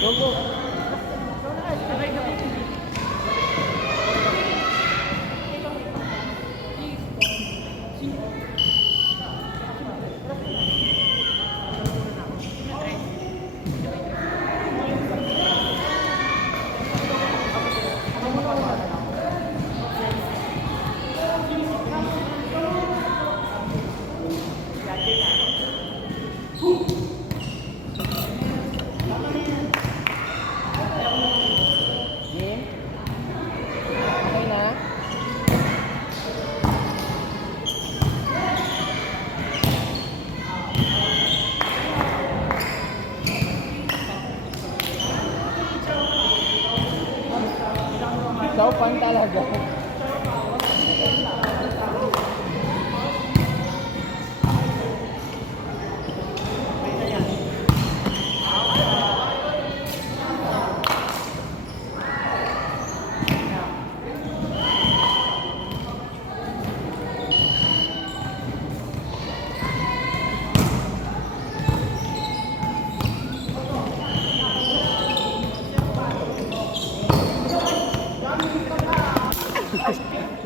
Go, go. Game? Okay na? Ikaw pan talaga.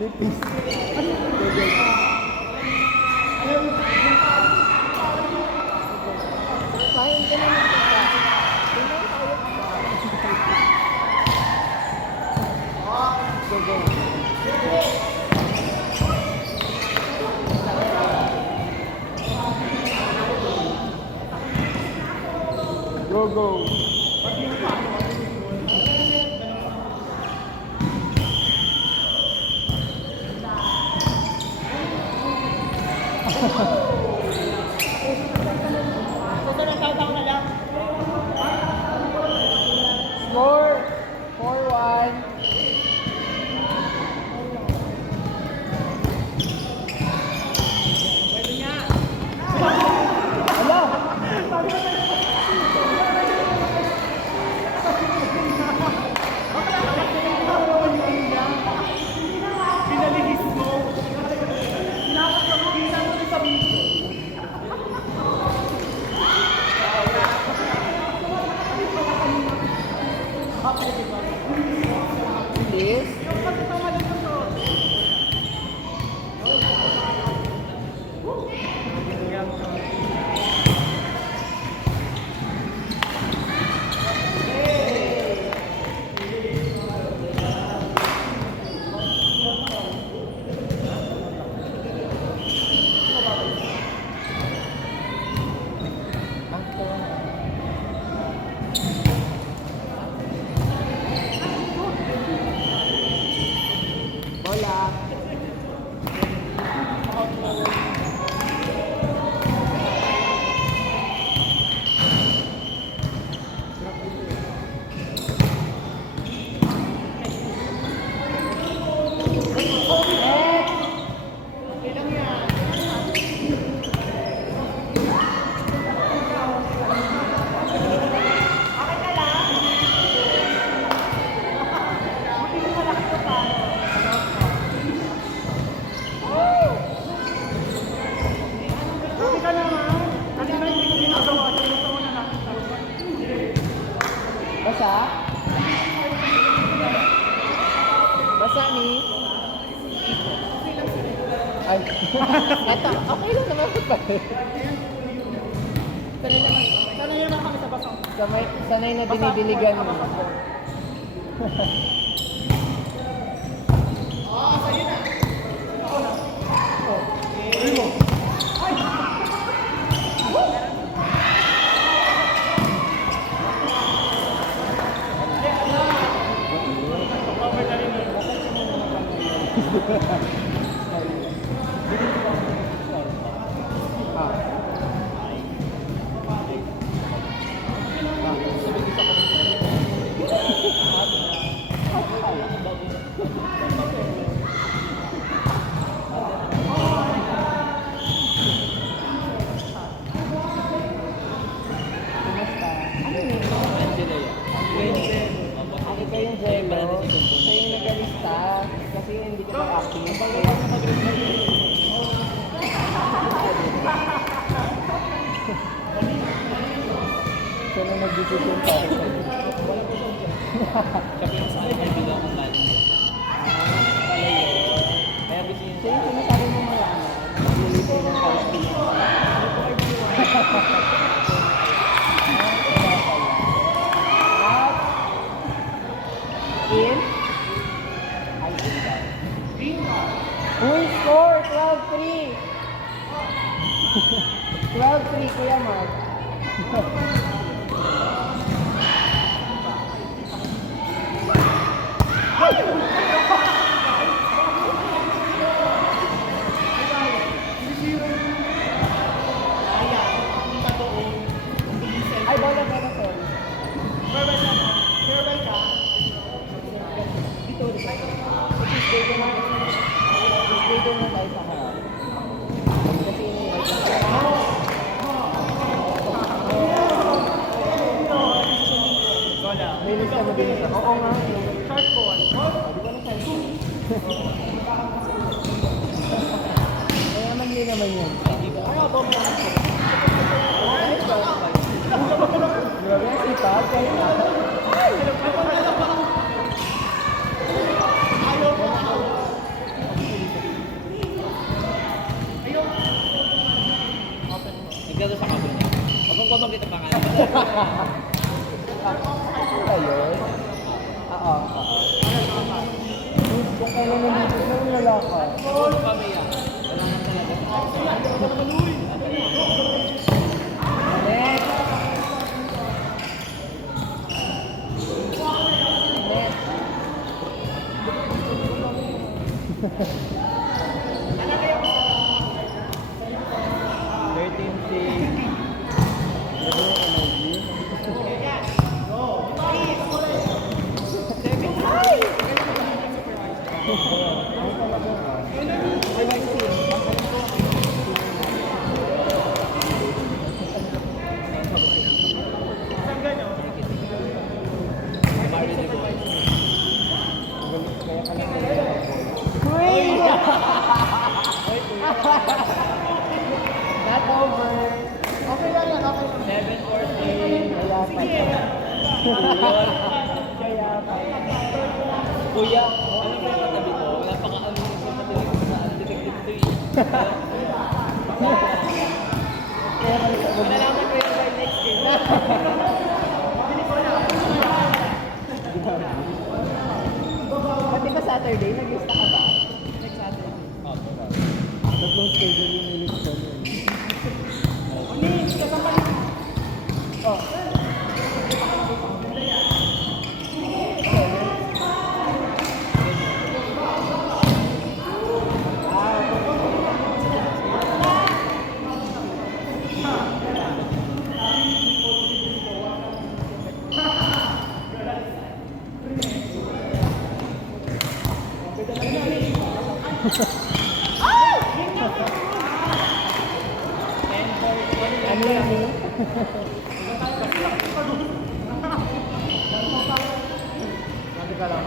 Lipis. Kain ka naman kita. Go, go. Go, go. Score 4-1. Yes. Bola. Basa? Basa ni? Ay, eto, okay lang naman pa. Sanay naman kami sa basong. Sanay na dinidiligan mo. Sa'yo na. Ikaw yung Jello. Siya yung nagalista. Kasi hindi ka pa-active. Siya na decision pa rin. Siya po yung sa akin, kaibigan kong galing. Kaya busy So yung sinasabi mo malaman, maglilipay ng Palestine. Out. In. Ay, in daw. Uy, score! 12-3! 12-3, Kuya Mark. Ay, bola, sorry. Dito na tayo sa harap. Kasi ini-invite na tayo. Bilis ka, mabilis ka. Oo nga. Short ball. Di ba na short ball? Kaya naman yun naman yun. Ayaw, bomba. Grabe, sipag. Nagdado sa kapon niya. Pagkong kita pa nga. Ayun. Oo. Kung kailan nandito sa wala ka. Pagkong kami yan. Wala na talaga. Next. Not over. Okay lang yan, okay lang. 7-14. Kaya pa. Kaya pa. Kuya, ano ba yung katabi ko? Wala pa ka ano yung katabi ko sa detective 3. Malalaman ko yung by next game. Pati ba Saturday, nag-lista ka ba? Next Saturday. Oh, Tatlong schedule yung minutes ko nun. Oh. Ano yan? Sabi ka lang.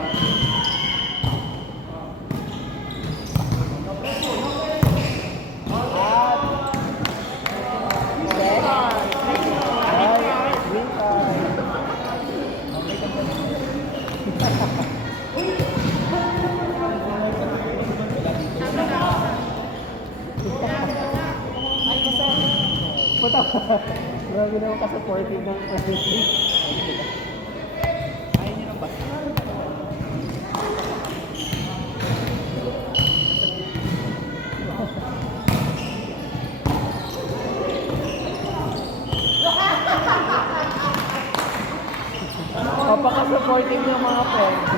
Puta. Grabe naman ka-supportive ng person. Ayaw niyo ng basta. Kapaka-supportive ng mga friends.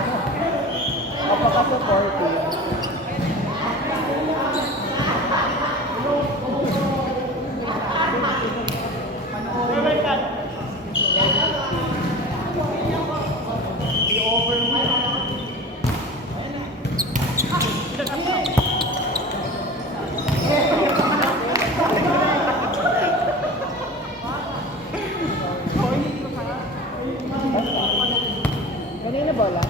Kapaka-supportive. Kanina bola?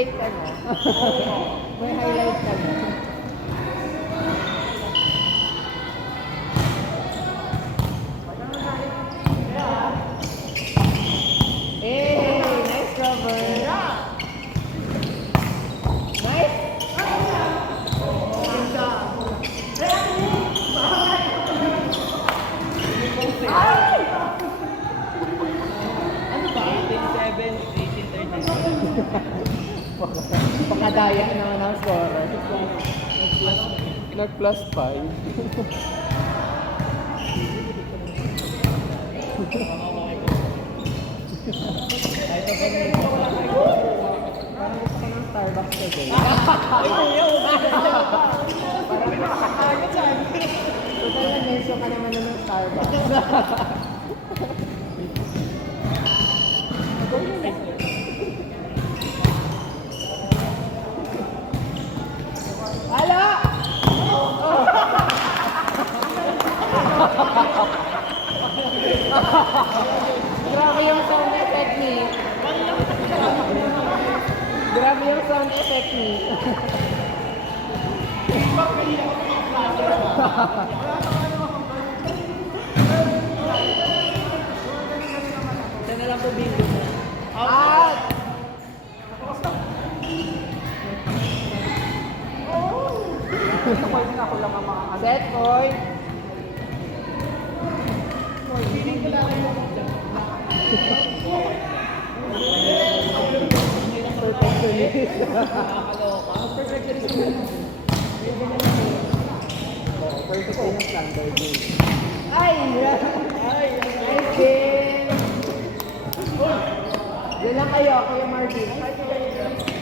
highlight ka na. May highlight ka na. Hey, nice cover. Nice. Ay! Ano ba? 18-7, 18-13. Pakadaya naman ang score. Nag-plus 5. Kahit pa ba Parang gusto ko ng Starbucks today. Ay, kuya, Parang nakakagod siya. Total na mention ka naman ng Starbucks. Hala! Grabe yung sound effect ni. Grabe yung sound effect ni. Isa na lang po bingo mo. Out! Set point. Perfectionist. Perfectionist lang, baby. Ay! Nice game! Diyan lang kayo, Kuya Marvin.